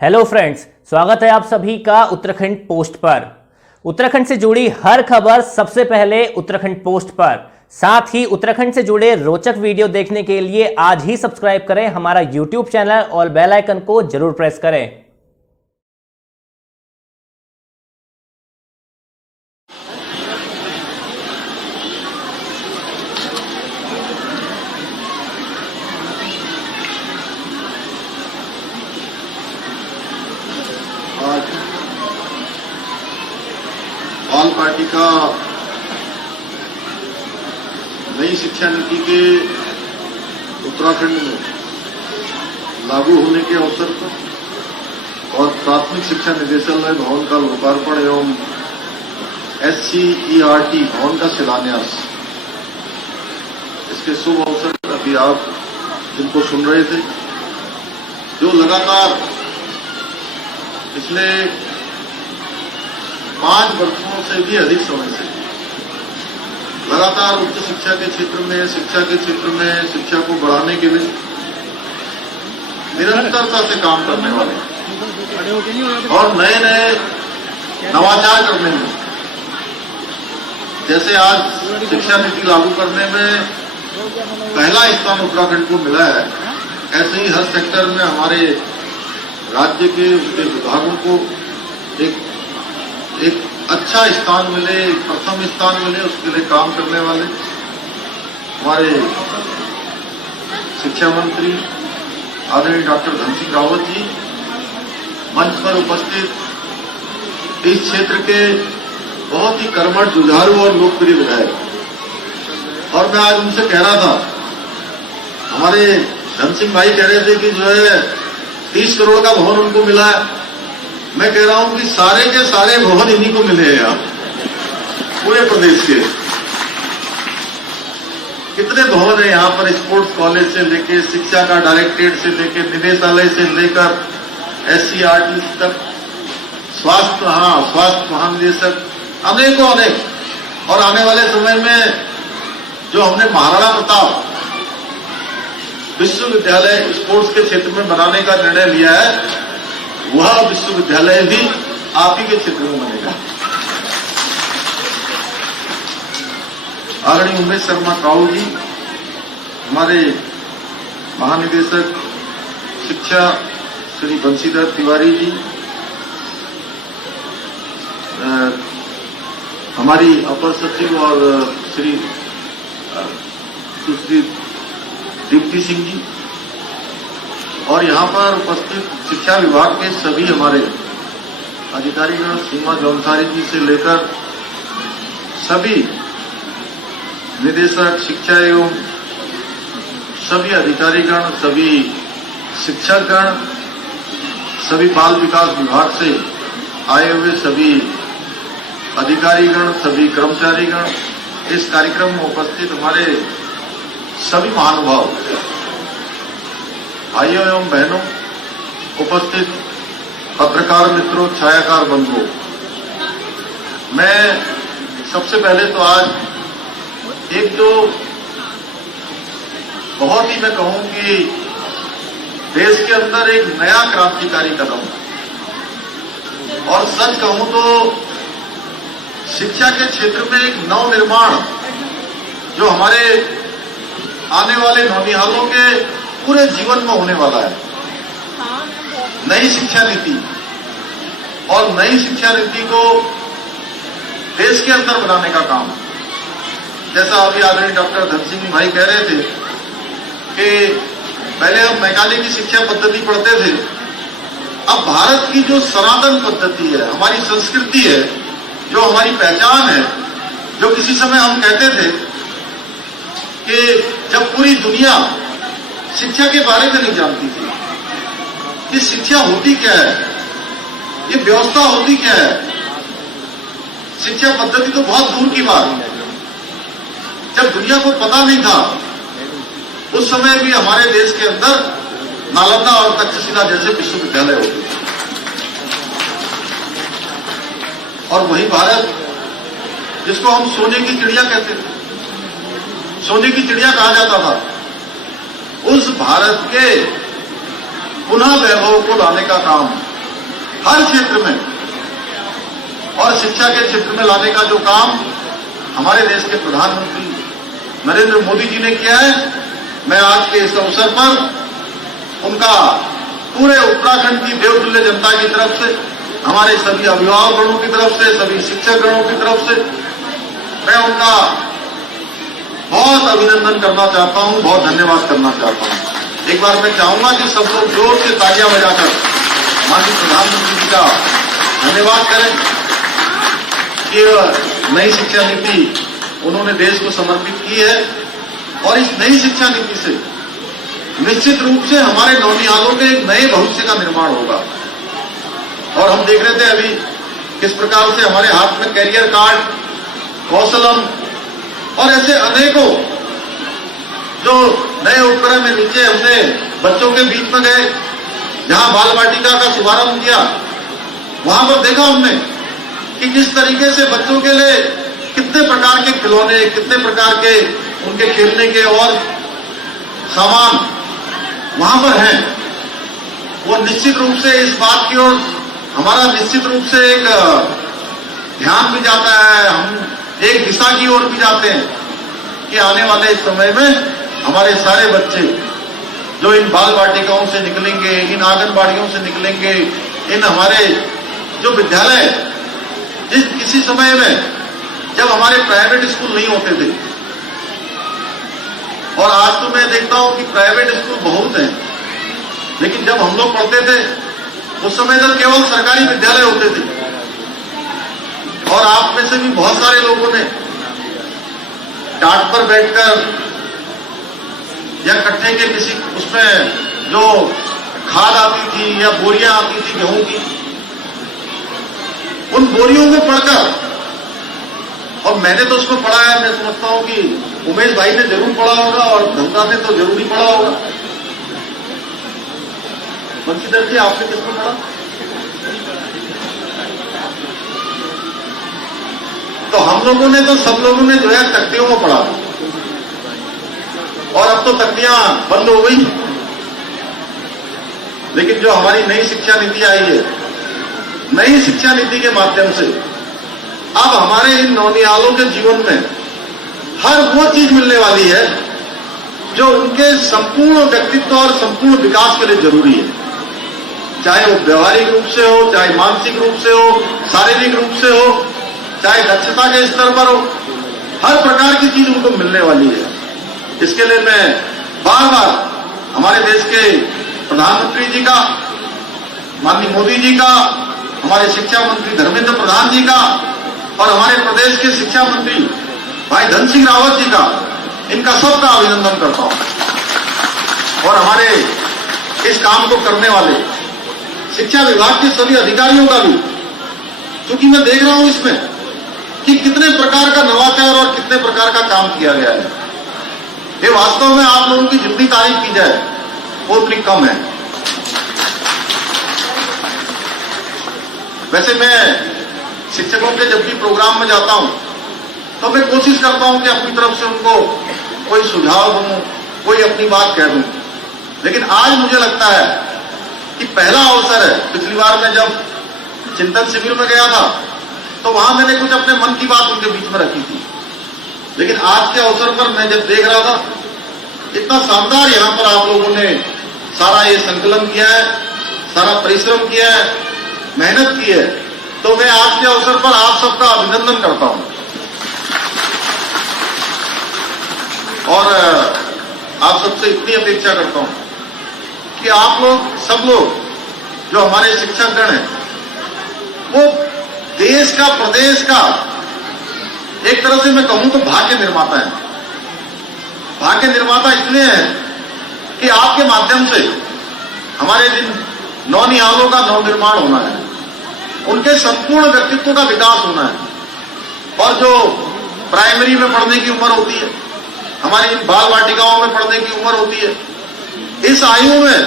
Hello friends, स्वागत है आप सभी का उत्तराखंड पोस्ट पर। उत्तराखंड से जुड़ी हर खबर सबसे पहले उत्तराखंड पोस्ट पर। साथ ही उत्तराखंड से जुड़े रोचक वीडियो देखने के लिए आज ही सब्सक्राइब करें हमारा यूट्यूब चैनल और बेल आइकन को जरूर प्रेस करें। ऑल पार्टी का नई शिक्षा नीति के उत्तराखंड में लागू होने के अवसर पर और प्राथमिक शिक्षा निदेशालय भवन का लोकार्पण एवं SCERT भवन का शिलान्यास, इसके शुभ अवसर पर अभी आप जिनको सुन रहे थे, जो लगातार पिछले 5 वर्षों से भी अधिक समय से लगातार उच्च शिक्षा के क्षेत्र में, शिक्षा के क्षेत्र में शिक्षा को बढ़ाने के लिए निरंतरता से काम करने वाले और नए नए नवाचार करने में, जैसे आज शिक्षा नीति लागू करने में पहला स्थान उत्तराखंड को मिला है, ऐसे ही हर सेक्टर में हमारे राज्य के उसके विभागों को एक अच्छा स्थान मिले, प्रथम स्थान मिले, उसके लिए काम करने वाले हमारे शिक्षा मंत्री आदरणीय डॉक्टर धन सिंह रावत जी मंच पर उपस्थित इस क्षेत्र के बहुत ही कर्मठ, जुझारू और लोकप्रिय विधायक। और मैं आज उनसे कह रहा था, हमारे धन सिंह भाई कह रहे थे कि जो है 30 करोड़ का भवन उनको मिला है। मैं कह रहा हूं कि सारे के सारे भवन इन्हीं को मिले हैं यहाँ पूरे प्रदेश के। कितने भवन है यहाँ पर, स्पोर्ट्स कॉलेज से लेकर शिक्षा का डायरेक्टरेट से लेकर निदेशालय से लेकर SCERT तक, स्वास्थ्य महानिदेशक, अनेक। और आने वाले समय में जो हमने महाराणा प्रताप विश्वविद्यालय स्पोर्ट्स के क्षेत्र में बनाने का निर्णय लिया है, वह विश्वविद्यालय भी आप ही के क्षेत्र में बनेगा। आदरणीय उमेश शर्मा काऊ जी, हमारे महानिदेशक शिक्षा श्री बंशीधर तिवारी जी, हमारी अपर सचिव और श्री सुश्री दीप्ति सिंह जी, और यहां पर उपस्थित शिक्षा विभाग के सभी हमारे अधिकारीगण, सीमा जौनसारी जी से लेकर सभी निदेशक शिक्षा एवं सभी अधिकारीगण, सभी शिक्षकगण, सभी बाल विकास विभाग से आए हुए सभी अधिकारीगण, सभी कर्मचारीगण, इस कार्यक्रम में उपस्थित हमारे सभी महानुभाव, भाइयों एवं बहनों, उपस्थित पत्रकार मित्रों, छायाकार बंधुओं, मैं सबसे पहले तो आज एक तो बहुत ही मैं कहूं कि देश के अंदर एक नया क्रांतिकारी कदम, और सच कहूं तो शिक्षा के क्षेत्र में एक नव निर्माण जो हमारे आने वाले नौनिहालों के पूरे जीवन में होने वाला है। नई शिक्षा नीति, और नई शिक्षा नीति को देश के अंदर बनाने का काम, जैसा अभी आदरणीय डॉक्टर धन सिंह भाई कह रहे थे कि पहले हम मैकाले की शिक्षा पद्धति पढ़ते थे, अब भारत की जो सनातन पद्धति है, हमारी संस्कृति है, जो हमारी पहचान है, जो किसी समय हम कहते थे कि जब पूरी दुनिया शिक्षा के बारे में नहीं जानती थी कि शिक्षा होती क्या है, ये व्यवस्था होती क्या है, शिक्षा पद्धति तो बहुत दूर की बात है, जब दुनिया को पता नहीं था, उस समय भी हमारे देश के अंदर नालंदा और तक्षशिला जैसे विश्वविद्यालय होते थे। और वही भारत जिसको हम सोने की चिड़िया कहते थे, सोने की चिड़िया कहा जाता था, उस भारत के पुनः वैभव को लाने का काम हर क्षेत्र में और शिक्षा के क्षेत्र में लाने का जो काम हमारे देश के प्रधानमंत्री नरेंद्र मोदी जी ने किया है, मैं आज के इस अवसर पर उनका पूरे उत्तराखंड की देवतुल्य जनता की तरफ से, हमारे सभी अभिभावकों की तरफ से, सभी शिक्षकगणों की तरफ से मैं उनका बहुत अभिनंदन करना चाहता हूं, बहुत धन्यवाद करना चाहता हूं। एक बार मैं चाहूंगा कि सब लोग जोर से तालियां बजाकर माननीय प्रधानमंत्री जी का धन्यवाद करें कि नई शिक्षा नीति उन्होंने देश को समर्पित की है और इस नई शिक्षा नीति से निश्चित रूप से हमारे नौनिहालों के एक नए भविष्य का निर्माण होगा। और हम देख रहे थे अभी किस प्रकार से हमारे हाथ में कैरियर कार्ड, कौशलम और ऐसे अनेकों जो नए उपक्रम में नीचे हमने बच्चों के बीच में गए, जहां बाल वाटिका का शुभारंभ किया, वहां पर देखा हमने कि किस तरीके से बच्चों के लिए कितने प्रकार के खिलौने, कितने प्रकार के उनके खेलने के और सामान वहां पर हैं। वो निश्चित रूप से इस बात की ओर हमारा निश्चित रूप से एक ध्यान भी जाता है, हम एक दिशा की ओर भी जाते हैं कि आने वाले समय में हमारे सारे बच्चे जो इन बाल वाटिकाओं से निकलेंगे, इन आंगनबाड़ियों से निकलेंगे, इन हमारे जो विद्यालय जिस किसी समय में जब हमारे प्राइवेट स्कूल नहीं होते थे, और आज तो मैं देखता हूं कि प्राइवेट स्कूल बहुत हैं, लेकिन जब हम लोग पढ़ते थे उस समय तक केवल सरकारी विद्यालय होते थे। और आप में से भी बहुत सारे लोगों ने टाट पर बैठकर या कट्टे के किसी उसमें जो खाद आती थी या बोरियां आती थी गेहूं की, उन बोरियों को पढ़कर, और मैंने तो उसको पढ़ा है, मैं समझता हूं कि उमेश भाई ने जरूर पढ़ा होगा और धनता ने तो जरूर ही पढ़ा होगा। बंशीधर जी, आपने किसको पढ़ा? तो हम लोगों ने तो सब लोगों ने जो है तख्तियों को पढ़ा, और अब तो तख्तियां बंद हो गई। लेकिन जो हमारी नई शिक्षा नीति आई है, नई शिक्षा नीति के माध्यम से अब हमारे इन नौनिहालों के जीवन में हर वो चीज मिलने वाली है जो उनके संपूर्ण व्यक्तित्व और संपूर्ण विकास के लिए जरूरी है, चाहे वो व्यवहारिक रूप से हो, चाहे मानसिक रूप से हो, शारीरिक रूप से हो, चाहे दक्षता के स्तर पर हो, हर प्रकार की चीज उनको मिलने वाली है। इसके लिए मैं बार बार हमारे देश के प्रधानमंत्री जी का, माननीय मोदी जी का, हमारे शिक्षा मंत्री धर्मेंद्र प्रधान जी का और हमारे प्रदेश के शिक्षा मंत्री भाई धन सिंह रावत जी का, इनका सबका अभिनंदन करता हूं। और हमारे इस काम को करने वाले शिक्षा विभाग के सभी अधिकारियों का भी, क्योंकि मैं देख रहा हूं इसमें कि कितने प्रकार का नवाचार और कितने प्रकार का काम किया गया है। ये वास्तव में आप लोगों की जितनी तारीफ की जाए वो उतनी कम है। वैसे मैं शिक्षकों के जब भी प्रोग्राम में जाता हूं तो मैं कोशिश करता हूं कि अपनी तरफ से उनको कोई सुझाव दूं, कोई अपनी बात कह दूं। लेकिन आज मुझे लगता है कि पहला अवसर है। पिछली बार मैं जब चिंतन शिविर में गया था तो वहां मैंने कुछ अपने मन की बात उनके बीच में रखी थी, लेकिन आज के अवसर पर मैं जब देख रहा था इतना शानदार यहां पर आप लोगों ने सारा ये संकलन किया है, सारा परिश्रम किया है, मेहनत की है, तो मैं आज के अवसर पर आप सबका अभिनंदन करता हूं। और आप सबसे इतनी अपेक्षा करता हूं कि आप लोग सब लोग जो हमारे शिक्षकगण हैं वो देश का, प्रदेश का एक तरह से मैं कहूं तो भाग्य निर्माता है। भाग्य निर्माता इसलिए है कि आपके माध्यम से हमारे जिन नौनिहालों का नवनिर्माण होना है, उनके संपूर्ण व्यक्तित्व का विकास होना है। और जो प्राइमरी में पढ़ने की उम्र होती है, हमारी बाल वाटिकाओं में पढ़ने की उम्र होती है, इस आयु में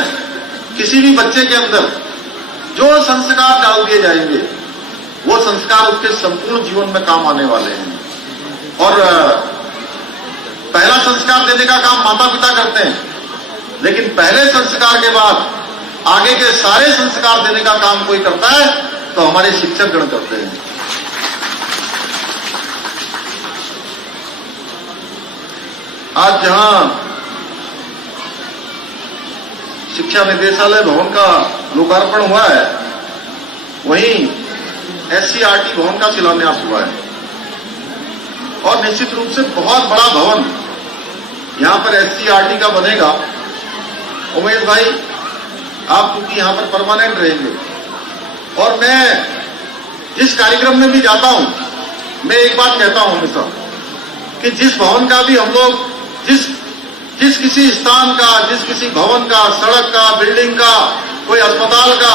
किसी भी बच्चे के अंदर जो संस्कार डाल दिए जाएंगे वो संस्कार उसके संपूर्ण जीवन में काम आने वाले हैं। और पहला संस्कार देने का काम माता पिता करते हैं, लेकिन पहले संस्कार के बाद आगे के सारे संस्कार देने का काम कोई करता है तो हमारे शिक्षक गण करते हैं। आज जहां शिक्षा निदेशालय भवन का लोकार्पण हुआ है, वहीं SCERT भवन का शिलान्यास हुआ है और निश्चित रूप से बहुत बड़ा भवन यहां पर SCERT का बनेगा। उमेश भाई, आप क्योंकि यहां पर परमानेंट रहेंगे और मैं जिस कार्यक्रम में भी जाता हूं, मैं एक बात कहता हूं हमेशा कि जिस भवन का भी हम लोग जिस किसी स्थान का, जिस किसी भवन का, सड़क का, बिल्डिंग का, कोई अस्पताल का,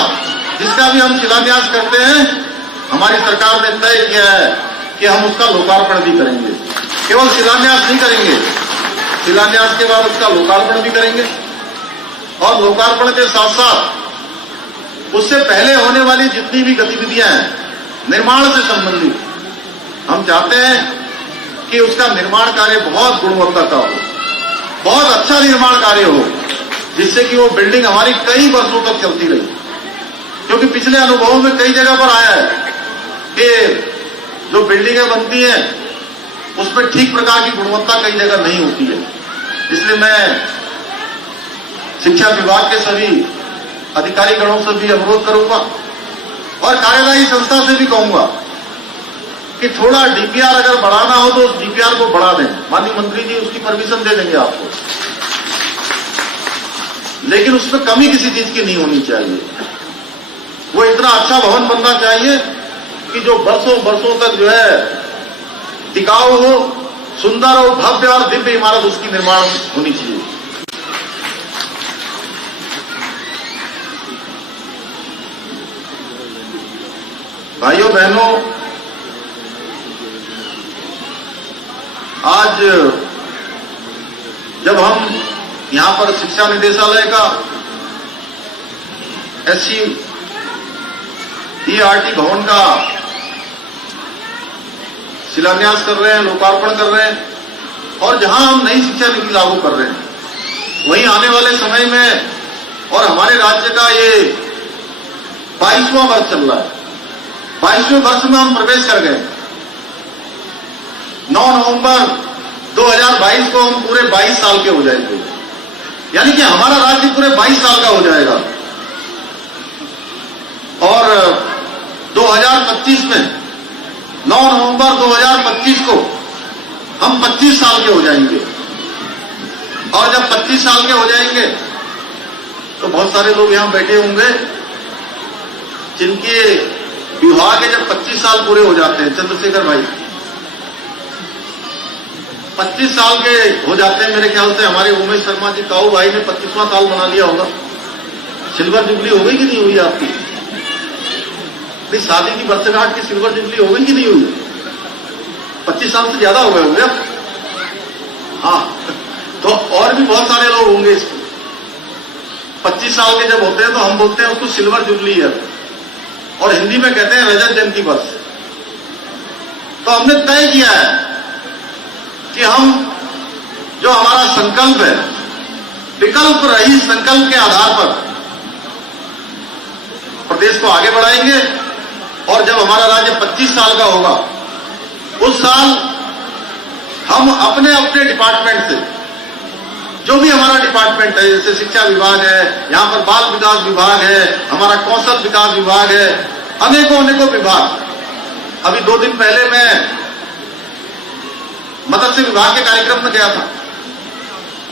जिसका भी हम शिलान्यास करते हैं, हमारी सरकार ने तय किया है कि हम उसका लोकार्पण भी करेंगे। केवल शिलान्यास नहीं करेंगे, शिलान्यास के बाद उसका लोकार्पण भी करेंगे और लोकार्पण के साथ साथ उससे पहले होने वाली जितनी भी गतिविधियां हैं निर्माण से संबंधित, हम चाहते हैं कि उसका निर्माण कार्य बहुत गुणवत्ता का हो, बहुत अच्छा निर्माण कार्य हो, जिससे कि वो बिल्डिंग हमारी कई वर्षों तक चलती रही। क्योंकि पिछले अनुभवों में कई जगह पर आया है कि जो बिल्डिंगें बनती हैं उसमें ठीक प्रकार की गुणवत्ता कई जगह नहीं होती है। इसलिए मैं शिक्षा विभाग के सभी अधिकारी गणों से भी अनुरोध करूंगा और कार्यदायी संस्था से भी कहूंगा कि थोड़ा DPR अगर बढ़ाना हो तो उस DPR को बढ़ा दें। माननीय मंत्री जी उसकी परमिशन दे देंगे आपको, लेकिन उसमें कमी किसी चीज की नहीं होनी चाहिए। वो इतना अच्छा भवन बनना चाहिए कि जो वर्षों वर्षों तक जो है टिकाऊ हो, सुंदर हो, भव्य और दिव्य इमारत उसकी निर्माण होनी चाहिए। भाइयों बहनों, आज जब हम यहां पर शिक्षा निदेशालय का SCERT भवन का शिलान्यास कर रहे हैं, लोकार्पण कर रहे हैं और जहां हम नई शिक्षा नीति लागू कर रहे हैं, वहीं आने वाले समय में और हमारे राज्य का ये 22वां वर्ष चल रहा है, 22वें वर्ष में हम प्रवेश कर गए। 9 नवंबर 2022 को हम पूरे 22 साल के हो जाएंगे, यानी कि हमारा राज्य पूरे 22 साल का हो जाएगा और 2025 में 9 नवंबर 2025 को हम 25 साल के हो जाएंगे और जब 25 साल के हो जाएंगे तो बहुत सारे लोग यहां बैठे होंगे जिनके विवाह के जब 25 साल पूरे हो जाते हैं। चंद्रशेखर भाई 25 साल के हो जाते हैं, मेरे ख्याल से हमारे उमेश शर्मा जी काऊ भाई ने 25वां साल बना लिया होगा। सिल्वर जुबली हो गई कि नहीं हुई आपकी? शादी की वर्षगांठ की सिल्वर जुबली हो गई कि नहीं हुई? 25 साल से ज्यादा हो गए होंगे अब। हाँ, तो और भी बहुत सारे लोग होंगे इसमें। 25 साल के जब होते हैं तो हम बोलते हैं उसको सिल्वर जुबली है और हिंदी में कहते हैं रजत जयंती वर्ष। तो हमने तय किया है कि हम जो हमारा संकल्प है, विकल्प रहित संकल्प के आधार पर प्रदेश को आगे बढ़ाएंगे और जब हमारा राज्य 25 साल का होगा उस साल हम अपने अपने डिपार्टमेंट से, जो भी हमारा डिपार्टमेंट है, जैसे शिक्षा विभाग है, यहां पर बाल विकास विभाग है, हमारा कौशल विकास विभाग है, अनेकों अनेकों विभाग। अभी 2 दिन पहले मैं मत्स्य विभाग के कार्यक्रम में गया था,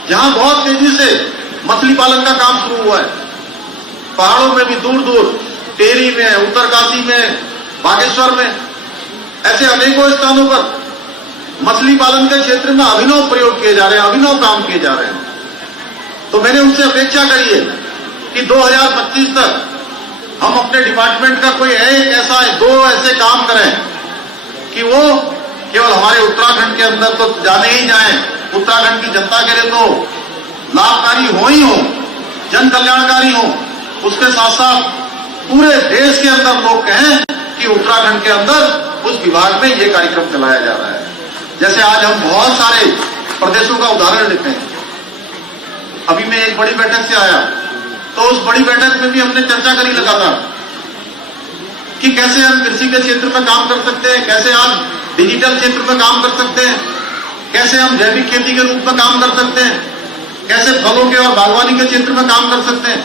जहां बहुत तेजी से मछली पालन का काम शुरू हुआ है। पहाड़ों में भी दूर दूर, टेहरी में, उत्तरकाशी में, बागेश्वर में, ऐसे अनेकों स्थानों पर मछली पालन के क्षेत्र में अभिनव प्रयोग किए जा रहे हैं, अभिनव काम किए जा रहे हैं। तो मैंने उनसे अपेक्षा करी है कि 2025 तक हम अपने डिपार्टमेंट का कोई एक ऐसा 2 ऐसे काम करें कि वो केवल हमारे उत्तराखंड के अंदर तो जाने ही जाएं, उत्तराखंड की जनता के लिए तो लाभकारी हो ही हो, जन कल्याणकारी हो, उसके साथ साथ पूरे देश के अंदर लोग कहें कि उत्तराखंड के अंदर उस विभाग में ये कार्यक्रम चलाया जा रहा है। जैसे आज हम बहुत सारे प्रदेशों का उदाहरण लेते हैं। अभी मैं एक बड़ी बैठक से आया, तो उस बड़ी बैठक में भी हमने चर्चा करी लगातार कि कैसे हम कृषि के क्षेत्र में काम कर सकते हैं, कैसे आज डिजिटल क्षेत्र में काम कर सकते हैं, कैसे हम जैविक खेती के रूप में काम कर सकते हैं, कैसे फलों के और बागवानी के क्षेत्र में काम कर सकते हैं।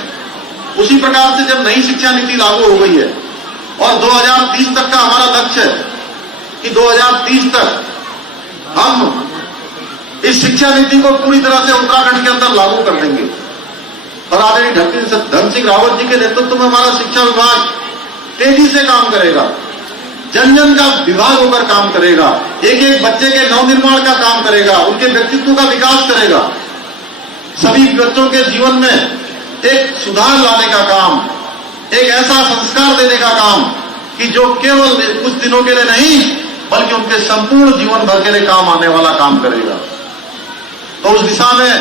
उसी प्रकार से जब नई शिक्षा नीति लागू हो गई है और 2030 तक का हमारा लक्ष्य है कि 2030 तक हम इस शिक्षा नीति को पूरी तरह से उत्तराखंड के अंदर लागू कर देंगे और आदरणीय धन सिंह रावत जी के नेतृत्व में हमारा शिक्षा विभाग तेजी से काम करेगा, जन जन का विभाग होकर काम करेगा, एक एक बच्चे के नवनिर्माण का काम करेगा, उनके व्यक्तित्व का विकास करेगा, सभी बच्चों के जीवन में एक सुधार लाने का काम, एक ऐसा संस्कार देने का काम कि जो केवल कुछ दिनों के लिए नहीं बल्कि उनके संपूर्ण जीवन भर के लिए काम आने वाला काम करेगा। तो उस दिशा में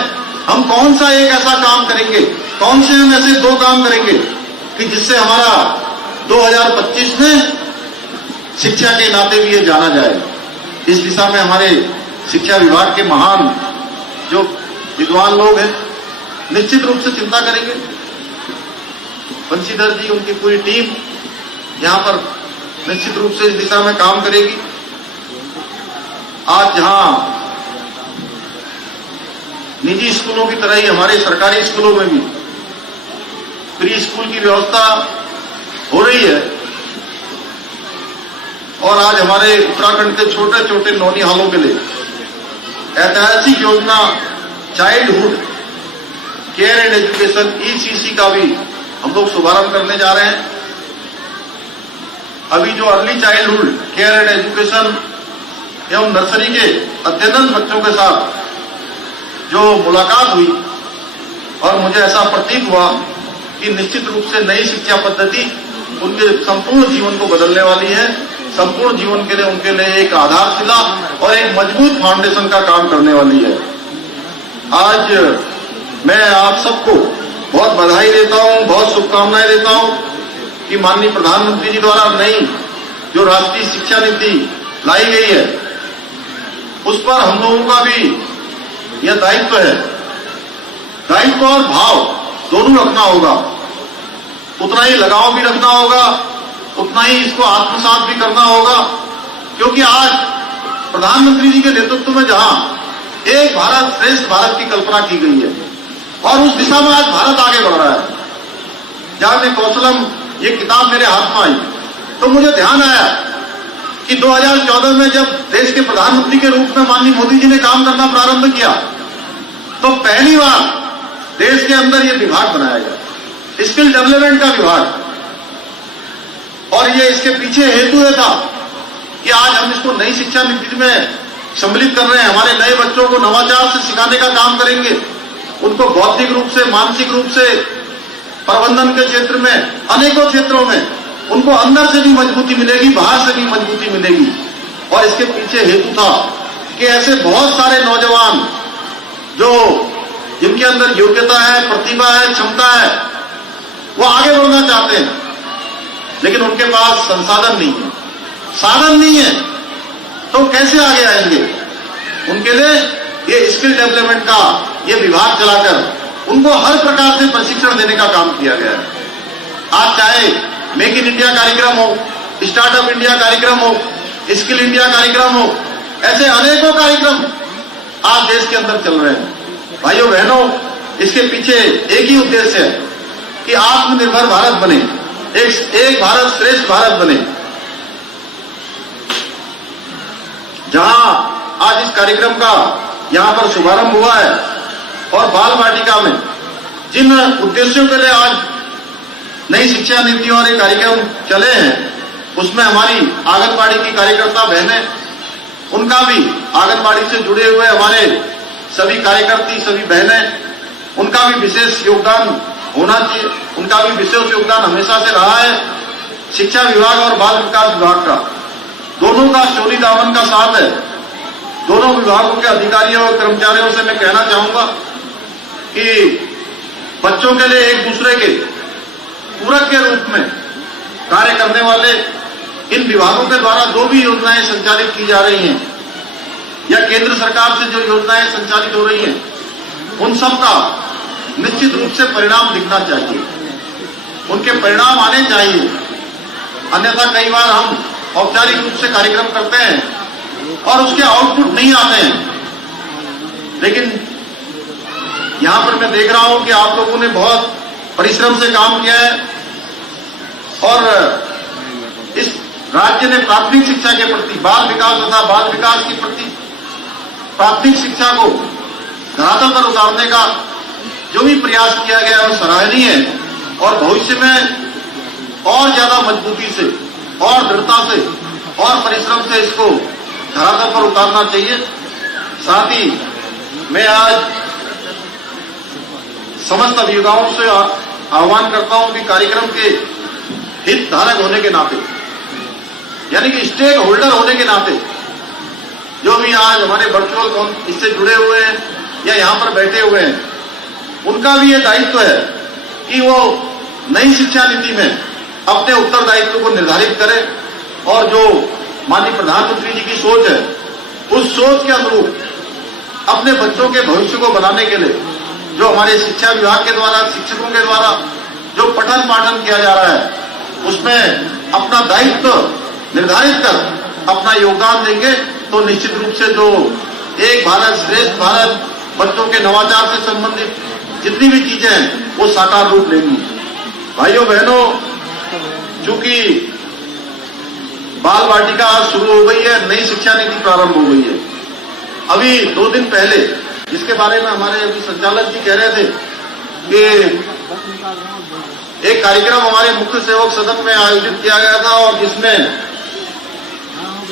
हम कौन सा एक ऐसा काम करेंगे, कौन से हम ऐसे दो काम करेंगे कि जिससे हमारा 2025 में शिक्षा के नाते भी ये जाना जाए। इस दिशा में हमारे शिक्षा विभाग के महान जो विद्वान लोग हैं निश्चित रूप से चिंता करेंगे। बंशीधर जी, उनकी पूरी टीम यहां पर निश्चित रूप से इस दिशा में काम करेगी। आज जहां निजी स्कूलों की तरह ही हमारे सरकारी स्कूलों में भी प्री स्कूल की व्यवस्था हो रही है और आज हमारे उत्तराखंड के छोटे छोटे नौनिहालों के लिए ऐतिहासिक योजना childhood care and education ECC का भी हम लोग शुभारंभ करने जा रहे हैं। अभी जो early childhood care and education एवं नर्सरी के अध्ययनरत बच्चों के साथ जो मुलाकात हुई और मुझे ऐसा प्रतीत हुआ कि निश्चित रूप से नई शिक्षा पद्धति उनके संपूर्ण जीवन को बदलने वाली है, संपूर्ण जीवन के लिए उनके लिए एक आधारशिला और एक मजबूत फाउंडेशन का काम करने वाली है। आज मैं आप सबको बहुत बधाई देता हूं, बहुत शुभकामनाएं देता हूं कि माननीय प्रधानमंत्री जी द्वारा नई जो राष्ट्रीय शिक्षा नीति लाई गई है उस पर हम लोगों का भी यह दायित्व है। दायित्व और भाव दोनों रखना होगा, उतना ही लगाव भी रखना होगा, उतना ही इसको आत्मसात भी करना होगा, क्योंकि आज प्रधानमंत्री जी के नेतृत्व में जहां एक भारत श्रेष्ठ भारत की कल्पना की गई है और उस दिशा में आज भारत आगे बढ़ रहा है। ज्ञान में कौशलम ये किताब मेरे हाथ में आई तो मुझे ध्यान आया कि 2014 में जब देश के प्रधानमंत्री के रूप में माननीय मोदी जी ने काम करना प्रारंभ किया तो पहली बार देश के अंदर ये विभाग बनाया गया, स्किल डेवलपमेंट का विभाग। और ये इसके पीछे हेतु यह था कि आज हम इसको नई शिक्षा नीति में सम्मिलित कर रहे हैं। हमारे नए बच्चों को नवाचार से सिखाने का काम करेंगे, उनको बौद्धिक रूप से, मानसिक रूप से, प्रबंधन के क्षेत्र में, अनेकों क्षेत्रों में उनको अंदर से भी मजबूती मिलेगी, बाहर से भी मजबूती मिलेगी। और इसके पीछे हेतु था कि ऐसे बहुत सारे नौजवान जो जिनके अंदर योग्यता है, प्रतिभा है, क्षमता है, वो आगे बढ़ना चाहते हैं लेकिन उनके पास संसाधन नहीं है, साधन नहीं है, तो कैसे आगे आएंगे? उनके लिए ये स्किल डेवलपमेंट का ये विभाग चलाकर उनको हर प्रकार से प्रशिक्षण देने का काम किया गया है। आज चाहे मेक इन इंडिया कार्यक्रम हो, स्टार्टअप इंडिया कार्यक्रम हो, स्किल इंडिया कार्यक्रम हो, ऐसे अनेकों कार्यक्रम आज देश के अंदर चल रहे हैं। भाइयों बहनों, इसके पीछे एक ही उद्देश्य है कि आत्मनिर्भर भारत बने, एक भारत श्रेष्ठ भारत बने। जहां आज इस कार्यक्रम का यहां पर शुभारंभ हुआ है और बाल वाटिका में जिन उद्देश्यों के लिए आज नई शिक्षा नीति और ये कार्यक्रम चले हैं उसमें हमारी आंगनबाड़ी की कार्यकर्ता बहनें, उनका भी आंगनबाड़ी से जुड़े हुए हमारे सभी कार्यकर्ती, सभी बहनें, उनका भी विशेष योगदान होना चाहिए। उनका भी विशेष योगदान हमेशा से रहा है। शिक्षा विभाग और बाल विकास विभाग का दोनों का चोली दामन का साथ है। दोनों विभागों के अधिकारियों और कर्मचारियों से मैं कहना चाहूंगा कि बच्चों के लिए एक दूसरे के पूरक के रूप में कार्य करने वाले इन विभागों के द्वारा जो भी योजनाएं संचालित की जा रही हैं या केंद्र सरकार से जो योजनाएं संचालित हो रही हैं, उन सब का निश्चित रूप से परिणाम दिखना चाहिए। उनके परिणाम आने चाहिए। अन्यथा कई बार हम औपचारिक रूप से कार्यक्रम करते हैं और उसके आउटपुट नहीं आते हैं। लेकिन यहां पर मैं देख रहा हूं कि आप लोगों ने बहुत परिश्रम से काम किया है और इस राज्य ने प्राथमिक शिक्षा के प्रति, बाल विकास तथा बाल विकास के प्रति प्राथमिक शिक्षा को धरातल पर उतारने का जो भी प्रयास किया गया है वो सराहनीय है और भविष्य में और ज्यादा मजबूती से और दृढ़ता से और परिश्रम से इसको धरातल पर उतारना चाहिए। साथ ही मैं आज समस्त अभिभावकों से आह्वान करता हूं कि कार्यक्रम के हितधारक होने के नाते, यानी कि स्टेक होल्डर होने के नाते, जो भी आज हमारे वर्चुअल इससे जुड़े हुए हैं या यहां पर बैठे हुए हैं, उनका भी ये दायित्व है कि वो नई शिक्षा नीति में अपने उत्तरदायित्व को निर्धारित करें और जो माननीय प्रधानमंत्री जी की सोच है उस सोच के अनुरूप अपने बच्चों के भविष्य को बनाने के लिए जो हमारे शिक्षा विभाग के द्वारा, शिक्षकों के द्वारा जो पठन पाठन किया जा रहा है उसमें अपना दायित्व निर्धारित कर अपना योगदान देंगे तो निश्चित रूप से जो एक भारत श्रेष्ठ भारत, बच्चों के नवाचार से संबंधित जितनी भी चीजें हैं वो साकार रूप लेंगी। भाइयों बहनों, चूंकि बाल वाटिका शुरू हो गई है, नई शिक्षा नीति प्रारंभ हो गई है। अभी 2 दिन पहले जिसके बारे में हमारे अभी संचालक जी कह रहे थे कि एक कार्यक्रम हमारे मुख्य सेवक सदन में आयोजित किया गया था और जिसमें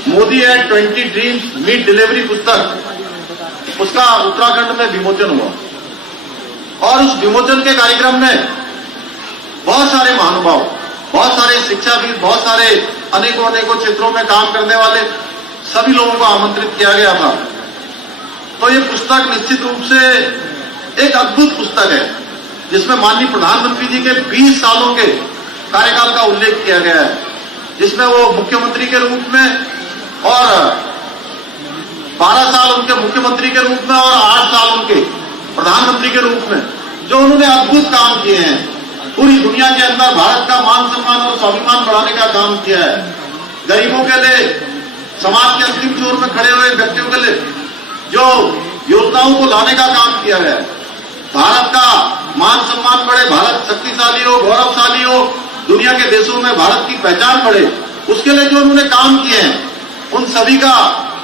Modi and 20 dreams meet delivery पुस्तक, उसका उत्तराखंड में विमोचन हुआ और उस विमोचन के कार्यक्रम में बहुत सारे महानुभाव, बहुत सारे शिक्षाविद, बहुत सारे अनेकों क्षेत्रों में काम करने वाले सभी लोगों को आमंत्रित किया गया था। तो ये पुस्तक निश्चित रूप से एक अद्भुत पुस्तक है जिसमें माननीय प्रधानमंत्री जी के 20 सालों के कार्यकाल का उल्लेख किया गया है, जिसमें वो मुख्यमंत्री के रूप में और 12 साल उनके मुख्यमंत्री के रूप में और 8 साल उनके प्रधानमंत्री के रूप में जो उन्होंने अद्भुत काम किए हैं, पूरी दुनिया के अंदर भारत का मान सम्मान और स्वाभिमान बढ़ाने का काम किया है। गरीबों के लिए, समाज के अंतिम छोर में खड़े हुए व्यक्तियों के लिए जो योजनाओं को लाने का काम किया है, भारत का मान सम्मान बढ़े, भारत शक्तिशाली हो, गौरवशाली हो, दुनिया के देशों में भारत की पहचान बढ़े, उसके लिए जो उन्होंने काम किए हैं उन सभी का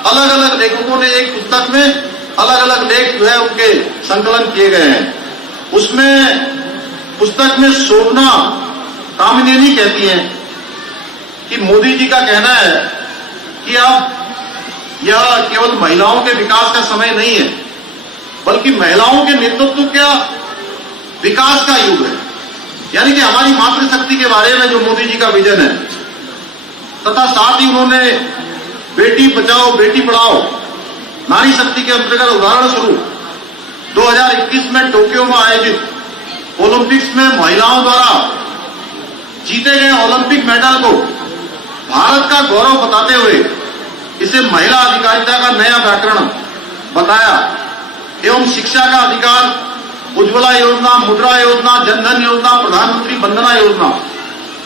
अलग अलग लेखकों ने एक पुस्तक में अलग अलग लेख जो है उनके संकलन किए गए हैं। उसमें पुस्तक में शोभना कामिनेनी कहती हैं कि मोदी जी का कहना है कि अब यह केवल महिलाओं के विकास का समय नहीं है बल्कि महिलाओं के नेतृत्व का विकास का युग है। यानी कि हमारी मातृशक्ति के बारे में जो मोदी जी का विजन है, तथा साथ ही उन्होंने बेटी बचाओ बेटी पढ़ाओ नारी शक्ति के अंतर्गत उदाहरण स्वरूप 2021 में टोक्यो में आयोजित ओलंपिक्स में महिलाओं द्वारा जीते गए ओलंपिक मेडल को भारत का गौरव बताते हुए इसे महिला अधिकारिता का नया व्याकरण बताया एवं शिक्षा का अधिकार, उज्ज्वला योजना, मुद्रा योजना, जनधन योजना, प्रधानमंत्री वंदना योजना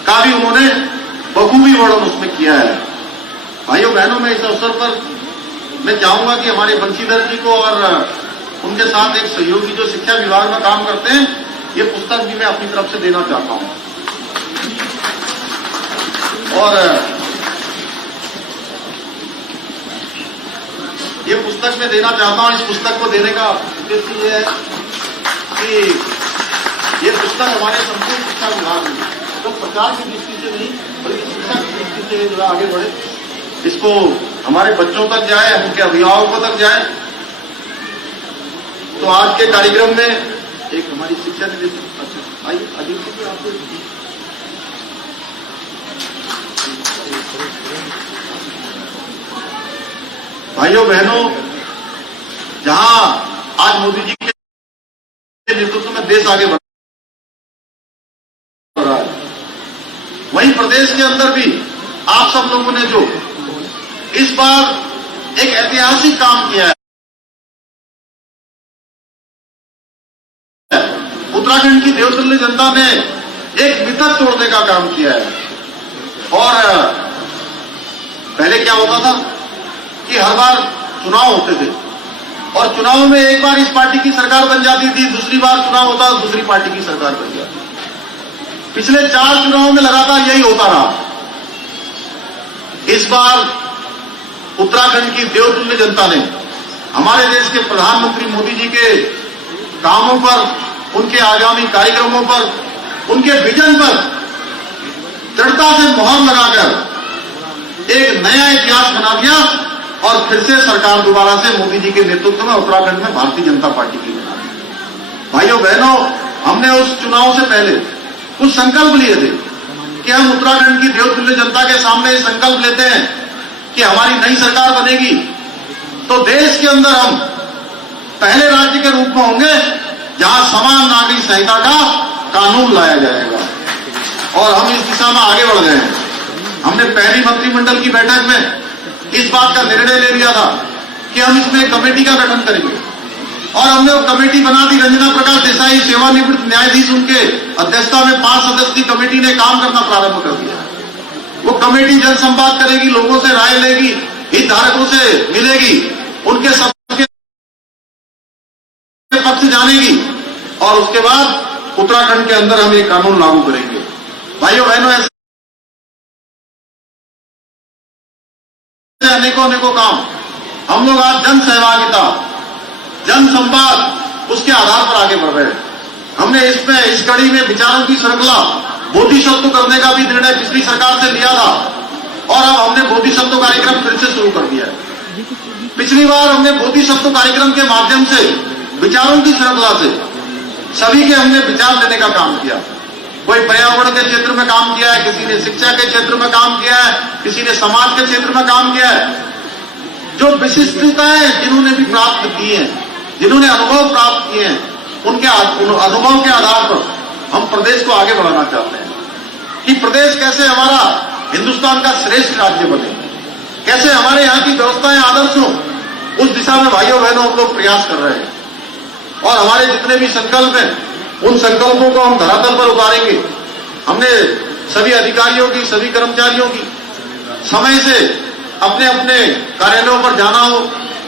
का भी उन्होंने बखूबी वर्णन उसमें किया है। भाइयों बहनों, मैं इस अवसर पर मैं चाहूंगा कि हमारे बंशीधर जी को और उनके साथ एक सहयोगी जो शिक्षा विभाग में काम करते हैं, ये पुस्तक भी मैं अपनी तरफ से देना चाहता हूं। और ये पुस्तक मैं देना चाहता हूं। इस पुस्तक को देने का उद्देश्य ये है कि ये पुस्तक हमारे संपूर्ण शिक्षा विभाग में तो प्रचार की दृष्टि से नहीं बल्कि शिक्षा की दृष्टि से जो आगे बढ़े, इसको हमारे बच्चों तक जाए, उनके अभिभावकों तक जाए। तो आज के कार्यक्रम में एक हमारी शिक्षा निदेशक आइए अजीत जी आपको भाइयों बहनों, जहां आज मोदी जी के नेतृत्व में देश आगे बढ़ रहा है, वहीं प्रदेश के अंदर भी आप सब लोगों ने जो इस बार एक ऐतिहासिक काम किया है, उत्तराखंड की देवतुल्य जनता ने एक मिथक तोड़ने का काम किया है। और पहले क्या होता था कि हर बार चुनाव होते थे और चुनाव में एक बार इस पार्टी की सरकार बन जाती थी, दूसरी बार चुनाव होता तो दूसरी पार्टी की सरकार बन जाती। पिछले 4 चुनावों में लगातार यही होता रहा। इस बार उत्तराखंड की देवतुल्य जनता ने हमारे देश के प्रधानमंत्री मोदी जी के कामों पर, उनके आगामी कार्यक्रमों पर, उनके विजन पर दृढ़ता से मोहर लगाकर एक नया इतिहास बना दिया और फिर से सरकार दोबारा से मोदी जी के नेतृत्व में उत्तराखंड में भारतीय जनता पार्टी की बना दी। भाइयों बहनों, हमने उस चुनाव से पहले कुछ संकल्प लिए थे कि हम उत्तराखंड की देवतुल्य जनता के सामने संकल्प लेते हैं कि हमारी नई सरकार बनेगी तो देश के अंदर हम पहले राज्य के रूप में होंगे जहां समान नागरिक संहिता का कानून लाया जाएगा। और हम इस दिशा में आगे बढ़ गए हैं। हमने पहली मंत्रिमंडल की बैठक में इस बात का निर्णय ले लिया था कि हम इसमें एक कमेटी का गठन करेंगे और हमने वो कमेटी बना दी। रंजना प्रकाश देसाई सेवानिवृत्त न्यायाधीश, उनके अध्यक्षता में 5 सदस्यीय कमेटी ने काम करना प्रारंभ कर दिया। वो कमेटी जनसंवाद करेगी, लोगों से राय लेगी, हितधारकों से मिलेगी, उनके सबके पक्ष जानेगी और उसके बाद उत्तराखंड के अंदर हम एक कानून लागू करेंगे। भाइयों बहनों, ऐसे अनेकों काम हम लोग आज जन सहभागिता, जन संवाद, उसके आधार पर आगे बढ़ रहे हैं। हमने इसमें इस कड़ी में विचारों की श्रृंखला बोधिसत्व करने का भी निर्णय पिछली सरकार से लिया था और अब हमने बोधिसत्व कार्यक्रम फिर से शुरू कर दिया है। पिछली बार हमने बोधिसत्व कार्यक्रम के माध्यम से, विचारों की श्रृंखला से सभी के हमने विचार लेने का काम किया। कोई पर्यावरण के क्षेत्र में काम किया है, किसी ने शिक्षा के क्षेत्र में काम किया है, किसी ने समाज के क्षेत्र में काम किया है। जो विशिष्टताएं जिन्होंने भी प्राप्त की हैं, जिन्होंने अनुभव प्राप्त किए हैं, उनके अनुभव के आधार पर हम प्रदेश को आगे बढ़ाना चाहते हैं कि प्रदेश कैसे हमारा हिंदुस्तान का श्रेष्ठ राज्य बने, कैसे हमारे यहाँ की व्यवस्थाएं आदर्श हों। उस दिशा में भाइयों बहनों हम लोग प्रयास कर रहे हैं और हमारे जितने भी संकल्प हैं, उन संकल्पों को हम धरातल पर उतारेंगे। हमने सभी अधिकारियों की, सभी कर्मचारियों की समय से अपने अपने कार्यालयों पर जाना हो,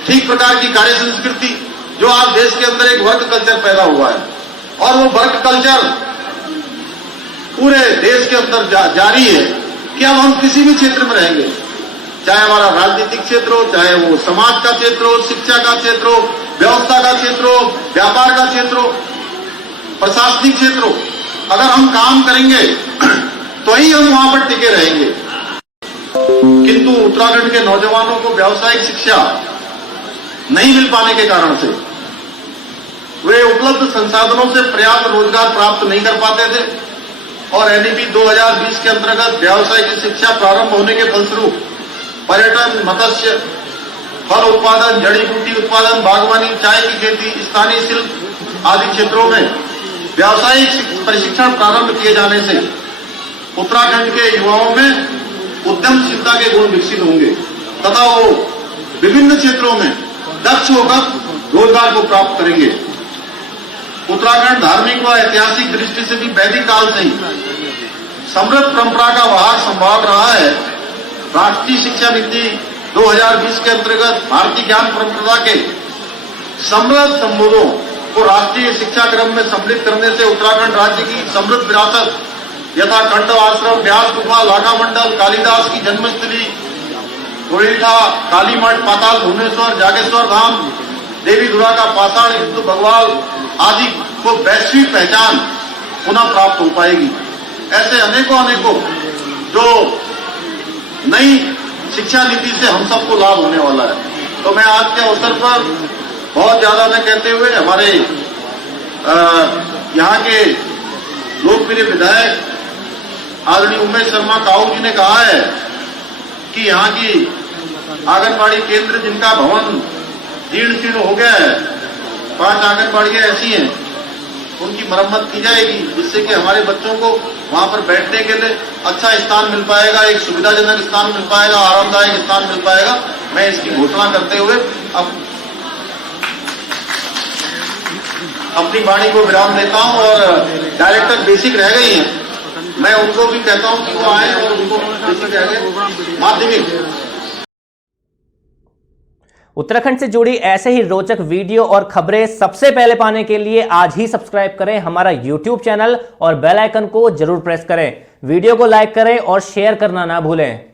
ठीक प्रकार की कार्य संस्कृति, जो आज देश के अंदर एक वर्क कल्चर पैदा हुआ है और वो वर्क कल्चर पूरे देश के अंदर जारी है कि अब हम किसी भी क्षेत्र में रहेंगे, चाहे हमारा राजनीतिक क्षेत्र हो, चाहे वो समाज का क्षेत्र हो, शिक्षा का क्षेत्र हो, व्यवस्था का क्षेत्र हो, व्यापार का क्षेत्र हो, प्रशासनिक क्षेत्र हो, अगर हम काम करेंगे तो ही हम वहां पर टिके रहेंगे। किंतु उत्तराखंड के नौजवानों को व्यावसायिक शिक्षा नहीं मिल पाने के कारण से वे उपलब्ध संसाधनों से पर्याप्त रोजगार प्राप्त नहीं कर पाते थे और एनईपी 2020 के अंतर्गत व्यावसायिक शिक्षा प्रारंभ होने के फलस्वरूप पर्यटन, मत्स्य, फल उत्पादन, जड़ी बूटी उत्पादन, बागवानी, चाय की खेती, स्थानीय शिल्प आदि क्षेत्रों में व्यावसायिक प्रशिक्षण प्रारंभ किए जाने से उत्तराखंड के युवाओं में उद्यमशीलता के गुण विकसित होंगे तथा वो विभिन्न क्षेत्रों में दक्ष होकर रोजगार को प्राप्त करेंगे। उत्तराखंड धार्मिक व ऐतिहासिक दृष्टि से भी वैदिक काल से ही समृद्ध परंपरा का वाहक संभाल रहा है। राष्ट्रीय शिक्षा नीति 2020 के अंतर्गत भारतीय ज्ञान परंपरा के समृद्ध संबोधों को राष्ट्रीय शिक्षा क्रम में सम्मिलित करने से उत्तराखंड राज्य की समृद्ध विरासत यथा कंठ आश्रम, व्यास गुफा, लाखा मंडल, कालिदास की जन्मस्थली, गोइठा, काली मठ, पाताल भुवनेश्वर, जागेश्वर धाम, देवी दुर्गा का पाषाण युद्ध, भगवाल आदि को वैश्विक पहचान पुनः प्राप्त हो पाएगी। ऐसे अनेकों जो नई शिक्षा नीति से हम सबको लाभ होने वाला है। तो मैं आज के अवसर पर बहुत ज्यादा न कहते हुए हमारे यहाँ के लोकप्रिय विधायक आदरणीय उमेश शर्मा काऊ जी ने कहा है कि यहाँ की आंगनबाड़ी केंद्र जिनका भवन जीर्ण शीर्ण हो गया है, 5 आंगनबाड़ियां ऐसी हैं, उनकी मरम्मत की जाएगी जिससे कि हमारे बच्चों को वहां पर बैठने के लिए अच्छा स्थान मिल पाएगा, एक सुविधाजनक स्थान मिल पाएगा, आरामदायक स्थान मिल पाएगा। मैं इसकी घोषणा करते हुए अब अपनी वाणी को विराम देता हूं और डायरेक्टर बेसिक रह गई हैं, मैं उनको भी कहता हूं कि वो आए और उनको माध्यमिक। उत्तराखंड से जुड़ी ऐसे ही रोचक वीडियो और खबरें सबसे पहले पाने के लिए आज ही सब्सक्राइब करें हमारा YouTube चैनल और बेल आइकन को जरूर प्रेस करें। वीडियो को लाइक करें और शेयर करना ना भूलें।